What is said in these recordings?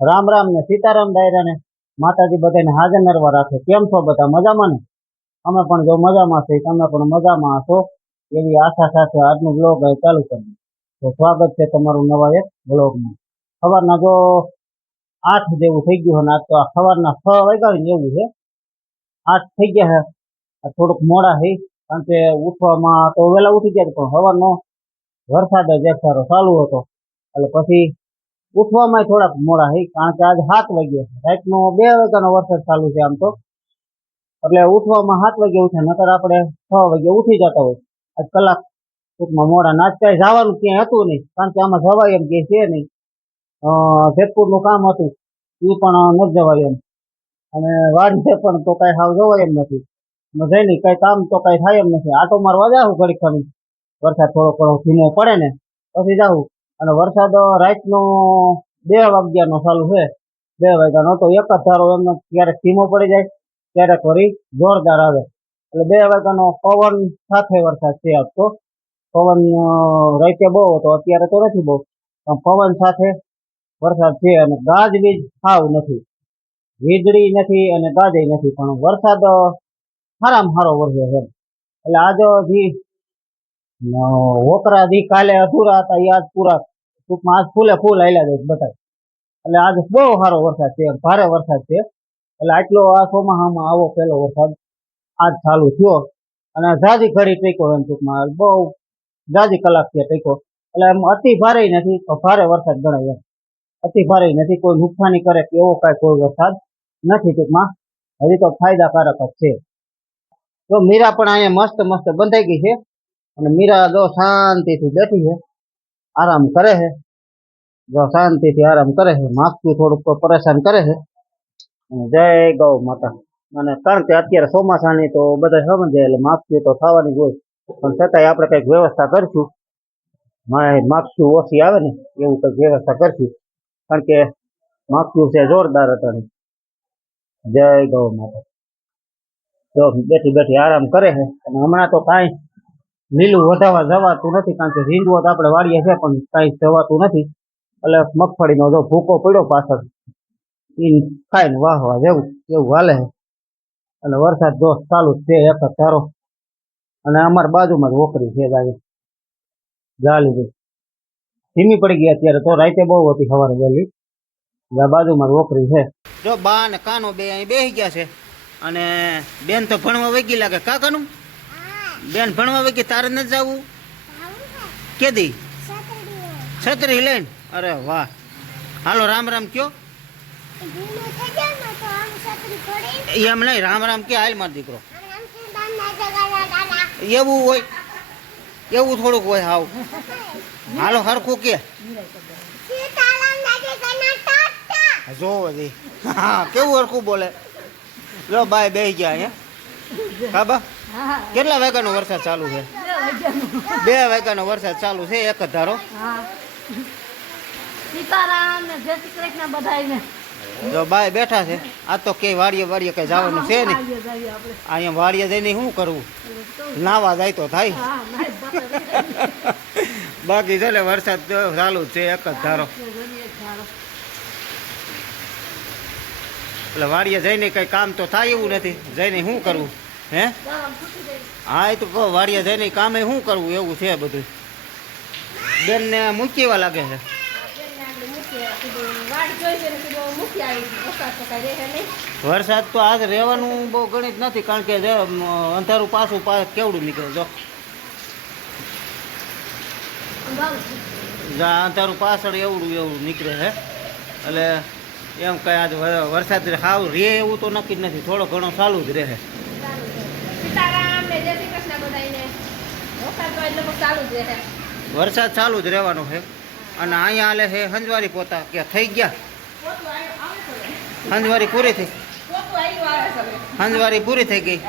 રામ રામ ને સીતારામ ડાયરા ને માતાજી બધાને હાજર નરવા રાખે। કેમ છો બધા મજામાં ને? અમે પણ જો મજામાં છે, તમે પણ મજામાં હશો એવી આશા સાથે આજનું બ્લોગ ચાલુ કરીએ। તો સ્વાગત છે તમારું નવા એક બ્લોગમાં। સવારના જો 8 જેવું થઈ ગયું અને આજ તો સવારના 6 વાગ્યા ને એવું છે। 8 થઈ ગયા છે, થોડુંક મોડા થઈ કારણ કે ઉઠવામાં તો વહેલા ઉઠી ગયા પણ સવારનો વરસાદ જ એક સારો ચાલુ હતો એટલે પછી ઉઠવામાં થોડાક મોડા થઈ કારણ કે આજ 7 વાગ્યા રાતનો 2 વાગ્યાનો વરસાદ ચાલુ છે આમ તો, એટલે ઉઠવામાં 7 વાગે ઉઠ્યા, નકર આપણે 6 વાગે ઉઠી જતા હોય। આજ કલાક ટૂંકમાં મોડા નાચ કાંઈ જવાનું ક્યાંય હતું નહીં કારણ કે આમાં જવાય એમ કે છે નહીં। જેતપુરનું કામ હતું એ પણ નથી જવાય એમ, અને વાડીએ પણ તો કાંઈ હાવ જવાય એમ નથી, જઈ નહીં કાંઈ કામ તો કાંઈ થાય એમ નથી। આટો મારવા જાઉં ઘડીક ખણી, વરસાદ થોડો ઘણો ધીમો પડે ને પછી જાઉં। અને વરસાદ રાતનો 2 વાગ્યાનો ચાલુ છે, 2 વાગ્યાનો તો એક જ ધારો એમને ક્યારેક ધીમો પડી જાય ક્યારેક વળી જોરદાર આવે, એટલે 2 વાગ્યાનો પવન સાથે વરસાદ છે। આજ તો પવન રાતે બહુ હતો, અત્યારે તો નથી બહુ, પણ પવન સાથે વરસાદ છે અને ગાજવીજ સાવ નથી, વીજળી નથી અને ગાજે નથી, પણ વરસાદ સારામાં સારો વરસ્યો છે। એટલે આજ જે વોકરા જે કાલે અધૂરા હતા એ આજ પૂરા, ટૂંકમાં આજ ફૂલે ફૂલ હાલ્યા જાય બધા, એટલે આજ બહુ સારો વરસાદ છે, ભારે વરસાદ છે। એટલે આટલો આ ચોમાસામાં આવો પહેલો વરસાદ આજ ચાલુ થયો અને જાજી ઘડી ટેકો એમ ટૂંકમાં બહુ જાજી કલાક છે ટેકો, એટલે એમ અતિ ભારે નથી તો ભારે વરસાદ ગણાય એમ, અતિ ભારે નથી, કોઈ નુકસાની કરે કે એવો કાંઈ કોઈ વરસાદ નથી ટૂંકમાં, હજી તો ફાયદાકારક જ છે। તો મીરા પણ અહીંયા મસ્ત મસ્ત બંધાઈ ગઈ છે અને મીરા જો શાંતિથી બેઠી છે, આરામ કરે છે, જો શાંતિથી આરામ કરે છે। માગતું થોડુંક તો પરેશાન કરે છે। જય ગૌ માતા। અને કારણ કે અત્યારે ચોમાસાની તો બધા સમજે એટલે માગતું તો થવાની જ હોય, પણ છતાંય આપણે કંઈક વ્યવસ્થા કરશું, માગતું ઓછી આવે ને એવું કંઈક વ્યવસ્થા કરશું, કારણ કે માગતું છે જોરદાર હતા। જય ગૌ માતા। તો બેઠી બેઠી આરામ કરે છે અને હમણાં તો કાંઈ લીલું વધારવા જવાતું નથી કારણ કે રીંગવો તો આપણે વાડીએ છે પણ કાંઈ જવાતું નથી, એટલે મગફળીનો જો ભૂકો પડ્યો પાછળ એ ખાઈને વાહવા જેવું એવું હાલે છે। અને વરસાદ જો ચાલુ જ છે એક જ ધારો, અને અમારી બાજુમાં જ વોકરી છે જાલી ધીમી પડી ગઈ અત્યારે, તો રાતે બહુ હતી સવારે વહેલી, બાજુમાં જ વોકરી છે। જો બા ને કાનો બે અહીં બેસી ગયા છે અને બેન તો ભણવા વહી ગઈ લાગે, કાકાનું બેન ભણવા વહી ગઈ, તારે નથી જવું કેદી છત્રી લઈને? અરે વાહ, હાલો રામ રામ કયો, એમ નહીં રામ રામ કે હાલ માર દીકરો, એવું હોય એવું થોડુંક હોય હાવ, હાલો હરખું કે જોવો જી, હા કેવું હરખું બોલે। લો બાય બેસી ગયા અહીંયા, હા બા કેટલા વાગ્યાનો વરસાદ ચાલુ છે? 2 વાગ્યાનો વરસાદ ચાલુ છે એક જ ધારો। સીતારામ ને જય શ્રી કૃષ્ણ બધાયને। જો બાય બેઠા છે, આ તો કે વાડીએ વાડીએ કઈ જવાનું છે ને, અહીંયા વાડીએ જઈને શું કરવું, નાવા જાય તો થાય, બાકી છે ને વરસાદ ચાલુ છે એક જ ધારો, એટલે વાડીએ જઈને કઈ કામ તો થાય એવું નથી, જઈને શું કરવું હે? હા એ તો કહો વાડીએ જઈને કામે શું કરવું એવું છે બધું। બેન ને મૂકીવા લાગે છે, વરસાદ તો આજ રહેવાનું બહુ ગણિત નથી કારણ કે અંધારું પાછું કેવડું નીકળે, જો અંધારું પાછળ એવડું એવું નીકળે છે, એટલે એમ કઈ આજ વરસાદ સાવ રે એવું તો નક્કી જ નથી, થોડો ઘણો ચાલુ જ રહે। વરસાદ ચાલુ જ રહેવાનો છે અને અહીંયા હાલે છે હંજવારી પોતા, કે થઈ ગયા હંજવારી પૂરી થઈ, હંજવારી પૂરી થઈ ગઈ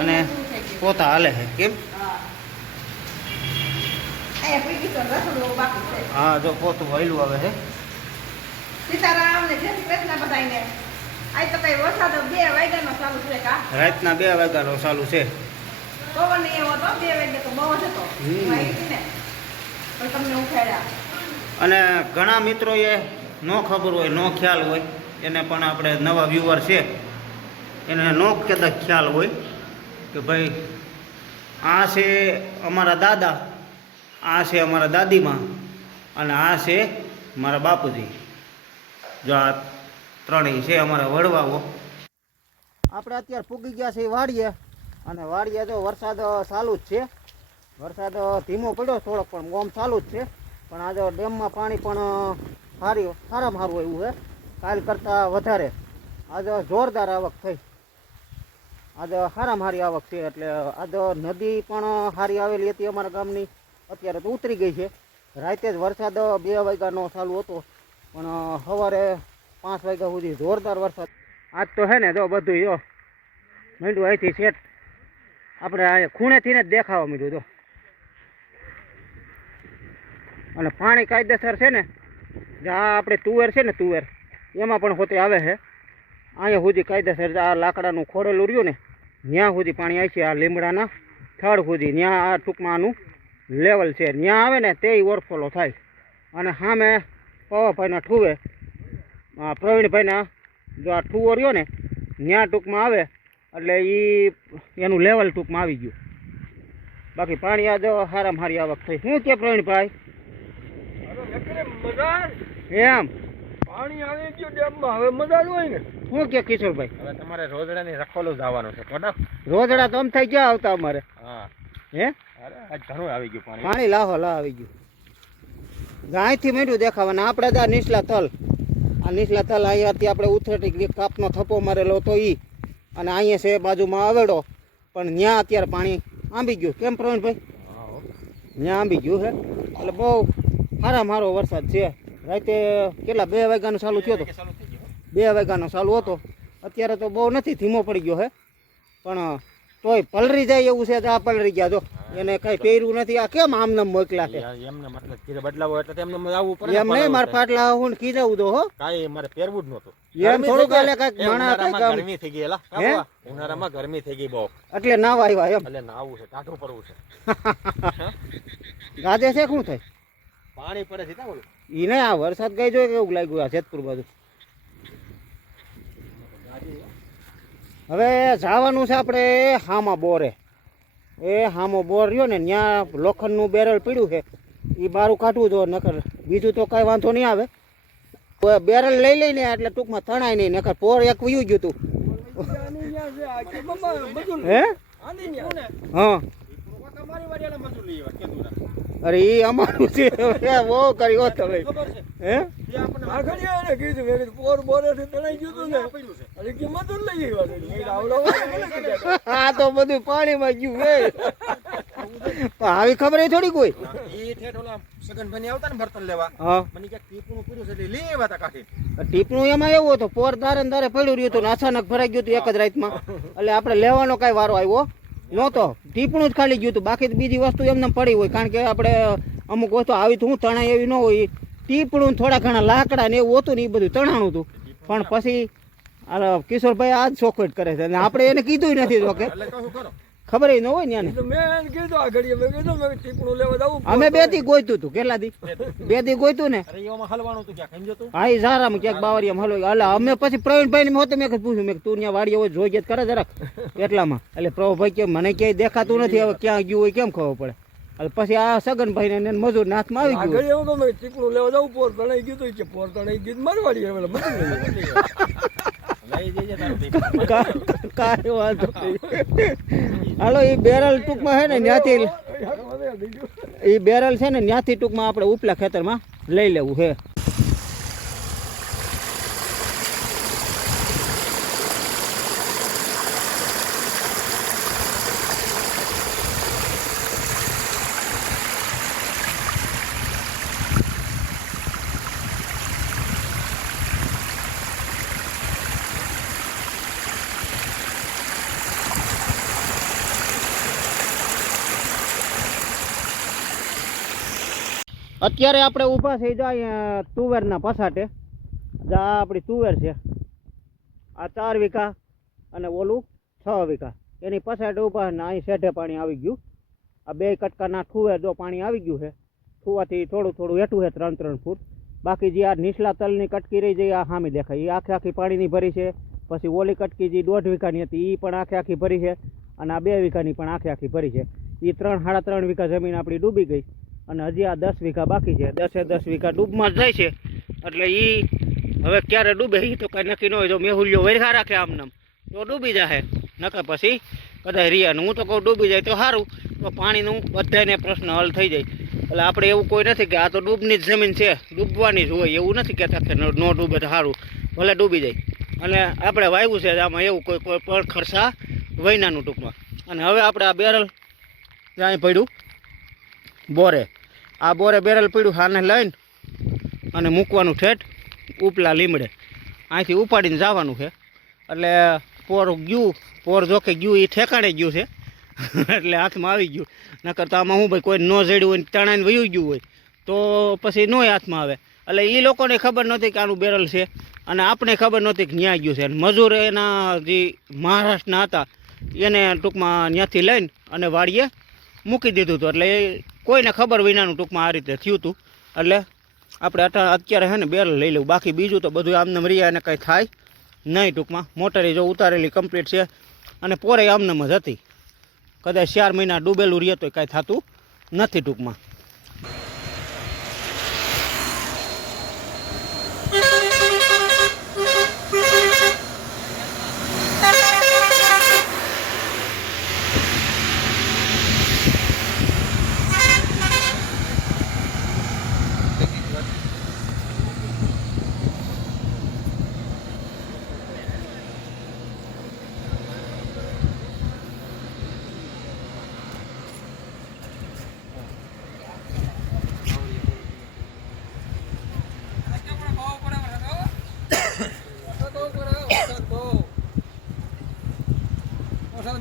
અને પોતા હાલે છે કેમ? હા જો પોતું વહેલું આવે છે। સીતારામ ને જય શ્રી કૃષ્ણ બધાયને। આજ તો કઈ વરસાદ 2 વાગ્યાનો ચાલુ છે કા? રાતના 2 વાગ્યાનો ચાલુ છે, પવન એવો હતો 2 વાગે તો બહુ જ હતો ને, પણ તમને ઉઠાડ્યા। અને ઘણા મિત્રોએ ન ખબર હોય, નો ખ્યાલ હોય, એને પણ આપણે નવા વ્યુઅર છે એને નો કદાચ ખ્યાલ હોય કે ભાઈ આ છે અમારા દાદા, આ છે અમારા દાદીમાં અને આ છે મારા બાપુજી. જો આ ત્રણેય છે અમારા વડવાઓ. આપણે અત્યારે પૂગી ગયા છે વાડીએ, અને વાડીએ જો વરસાદ ચાલુ જ છે. વરસાદ ધીમો પડ્યો થોડોક, પણ ગોમ ચાલુ જ છે. પણ આજે ડેમમાં પાણી પણ સારામાં સારું એવું છે, કાલ કરતાં વધારે. આજે જોરદાર આવક થઈ, આજે સારામાં સારી આવક છે. એટલે આજે નદી પણ સારી આવેલી હતી અમારા ગામની, અત્યારે તો ઉતરી ગઈ છે. રાતે જ વરસાદ 2 વાગ્યાનો ચાલુ હતો, પણ સવારે 5 વાગ્યા સુધી જોરદાર વરસાદ. આજ તો હે ને જો બધું જો માંડ્યું અહીંથી સેટ આપણે આ ખૂણેથી ને જ દેખાવા માંડ્યું જો. અને પાણી કાયદેસર છે ને, જ્યાં આપણે તુવેર છે ને, તુવેર એમાં પણ હોતે આવે છે. અહીંયા સુધી કાયદેસર આ લાકડાનું ખોડેલું રહ્યું ને ત્યાં સુધી પાણી આવે છે. આ લીમડાના થડ સુધી ત્યાં આ ટૂંકમાં આનું લેવલ છે, ત્યાં આવે ને તે ઓવરફ્લો થાય. અને સામે પવાભાઈના ઠુવે પ્રવીણભાઈના જો આ ઠુવો રહ્યો ને ત્યાં ટૂંકમાં આવે એટલે એનું લેવલ ટૂંકમાં આવી ગયું. બાકી પાણી આ જો સારામાં સારી આવક થઈ. શું કે પ્રવીણભાઈ? એમ પાણી આવી ગયું ડેમમાં, હવે મજા જ હોય ને. શું કે કિશોરભાઈ? હવે તમારે રોજડાની રખોલું જવાનું છે. રોજડા તો થઈ ગયા આવતા અમારે. હા હે અરે આજ ઘણું આવી ગયું પાણી. પાણી લાહો આવી ગયું. અહીંથી માંડ્યું દેખાવાના આપણે આ નીચલા થલ, આ નીચલા થલ અહીંયાથી આપણે ઉથેટી કાપનો થપ્પો મારેલો હતો ઈ, અને અહીંયા છે બાજુમાં આવેડો, પણ ત્યાં અત્યારે પાણી આંબી ગયું. કેમ પ્રવીણભાઈ? ત્યાં આંબી ગયું છે. એટલે બહુ સારામાં સારો વરસાદ છે. રાતે કેટલા 2 વાગ્યાનો ચાલુ થયો હતો, 2 વાગ્યાનો ચાલુ હતો. અત્યારે તો બહુ નથી, ધીમો પડી ગયો હે, પણ તોય પલરી જાય એવું છે. આ પલરી ગયા જો, એને કઈ પહેર્યું નથી. આ કેમ આમને મોકલા છે? એમને મતલબ કીધે બદલાવો એટલે તેમને આવવું પડે. એમ નહીં, મારા પાટલા હું કીધું તો હો, કાઈ મારે પહેરવું જ નહોતું. એમ થોડું કાલે કઈક માણા ગરમી થઈ ગઈ. ઉનાળામાં ગરમી થઈ ગઈ બહુ, એટલે નાવા આવ્યા એમ. એટલે નાવું છે, ટાઢું પડવું છે. ગાજે છે શું થાય? પાણી પડે છે ત્યાં ઈ નહીં, આ વરસાદ ગઈ જોઈએ કેવું લાગ્યું આ જેતપુર બાજુ. હવે જવાનું છે આપણે હામા બોરે. એ હામો બોર રહ્યો ને ત્યાં લોખંડનું બેરલ પડ્યું છે, એ બારું કાઢવું જો, નકર બીજું તો કાંઈ વાંધો નહીં આવે. બેરલ લઈ લઈને એટલે ટૂંકમાં તણાય નહીં, નકર પોર એક વયું ગયું હતું. હે હા, અરે એ અમારું છે, બહુ કર્યો તમે. હે આ તો બધું પાણીમાં ગયું. આવી ખબર થોડી કોઈ. સગનભાઈ આવતા ને બર્તન લેવા, મને ક્યાંક ટીપણું પડ્યું છે એટલે લેવા તા કાઢી. ટીપણું એમાં એવું હતું, પોર ધારે ધારે પડ્યું રહ્યું હતું ને અચાનક ભરાઈ ગયું હતું એક જ રાતમાં. એટલે આપણે લેવાનો કઈ વારો આવ્યો નહોતો. ટીપણું જ ખાલી ગયું હતું, બાકી બીજી વસ્તુ એમને પડી હોય. કારણ કે આપણે અમુક વસ્તુ આવી તો હું તણાય એવી ન હોય. ટીપણું થોડા ઘણા લાકડા ને એવું હતું ને એ બધું તણાણું હતું. પણ પછી કિશોરભાઈ આ જ ચોખવટ કરે છે, અને આપણે એને કીધું નથી તો કે ખબર ન હોય ને. અમે 2 દી ગોઈતું હતું, કેટલા દી 2 દી ગોઈતું ને. હા, એ સારામાં ક્યાંક બાવરિયામાં હલવાઈ. એટલે અમે પછી પ્રવીણભાઈ ને હોતે મેં પૂછ્યું, મેં તું ત્યાં વાડી હોય જોઈ કરે જરાક એટલામાં. એટલે પ્રભુભાઈ કે મને ક્યાંય દેખાતું નથી, હવે ક્યાં ગયું હોય કેમ ખબર પડે. એટલે પછી આ સગનભાઈ ને મજૂર હાથમાં આવી ગયું. લેવા જવું પોર તણાઈ ગયું કે પોર તણાઈ ગયું મારવાડી કાંઈ વાંધો નહીં. હાલો, એ બેરલ ટૂંકમાં છે ને ત્યાંથી, એ બેરલ છે ને ત્યાંથી ટૂંકમાં આપણે ઉપલા ખેતરમાં લઈ લેવું છે. અત્યારે આપણે ઊભા થઈ જાય તુવેરના પસાટે. આ આપણી તુવેર છે, આ 4 વીઘા અને ઓલું 6 વીઘા. એની પસાટે ઊભા ને અહીં શેઢે પાણી આવી ગયું. આ 2 કટકાના ઠુવેર જો પાણી આવી ગયું છે. ઠુવાથી થોડું થોડું હેઠું છે 3-3 ફૂટ. બાકી જે આ નીચલા તલની કટકી રહી જાય આ સામે દેખાય એ આખી આખી પાણીની ભરી છે. પછી ઓલી કટકી જે 1.5 વીઘાની હતી એ પણ આખી આખી ભરી છે અને આ 2 વીઘાની પણ આખી આખી ભરી છે. એ 3.5 વીઘા જમીન આપણી ડૂબી ગઈ અને હજી આ 10 વીઘા બાકી છે. 10 વીઘા ડૂબમાં જ જાય છે. એટલે એ હવે ક્યારે ડૂબે એ તો કાંઈ નક્કી ન હોય. જો મેહુલિયો વરખા રાખે આમનામ તો ડૂબી જાય, નકર પછી કદાચ રિયાનું. હું તો કહું ડૂબી જાય તો સારું, તો પાણીનું બધાને પ્રશ્ન હલ થઈ જાય. એટલે આપણે એવું કોઈ નથી કે આ તો ડૂબની જ જમીન છે, ડૂબવાની જ હોય એવું નથી કહેતા કે ન ડૂબે તો સારું, ભલે ડૂબી જાય. અને આપણે વાવ્યું છે આમાં એવું કોઈ પણ ખર્ચા વૈનાનું ટૂંકમાં. અને હવે આપણે આ બેરલ ત્યાં પડ્યું બોરે, આ બોરે બેરલ પડ્યું આને લઈને અને મૂકવાનું ઠેઠ ઉપલા લીમડે, અહીંથી ઉપાડીને જવાનું છે. એટલે પોર ગયું, પોર જોકે ગયું એ ઠેકાણે ગયું છે એટલે હાથમાં આવી ગયું. નકર તો આમાં હું ભાઈ કોઈ ન જડ્યું હોય તણાઈને વયું ગયું હોય તો પછી નોય હાથમાં આવે. એટલે એ લોકોને ખબર નહોતી કે આનું બેરલ છે અને આપણે ખબર નહોતી કે ન્યા ગયું છે. અને મજૂર એના જે મહારાષ્ટ્રના હતા એને ટૂંકમાં ત્યાંથી લઈને અને વાડીએ મૂકી દીધું હતું. એટલે એ કોઈને ખબર વિનાનું ટૂંકમાં આ રીતે થયું હતું. એટલે આપણે અત્યારે છે ને બેરલ લઈ લેવું, બાકી બીજું તો બધું આમને રિયા એને કંઈ થાય નહીં. ટૂંકમાં મોટરે જો ઉતારેલી કમ્પ્લીટ છે અને પોરે આમનામ જ હતી. કદાચ 4 મહિના ડૂબેલું રહીએ તો કાંઈ થતું નથી ટૂંકમાં.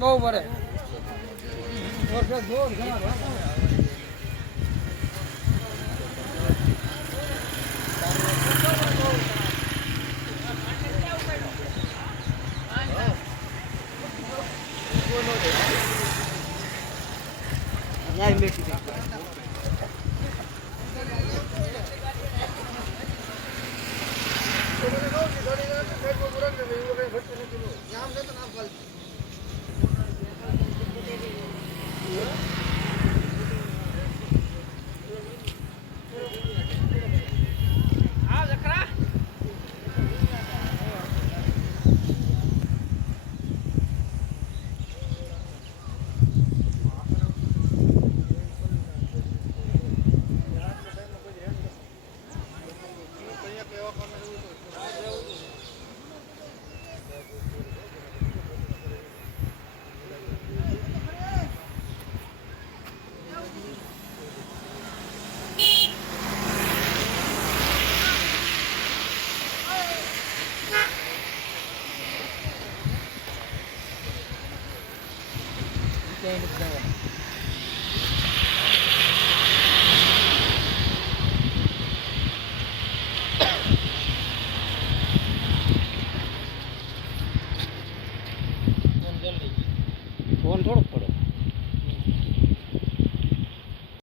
બહુ પડે વરસાદ બહુ ઘણા ફોન થોડોક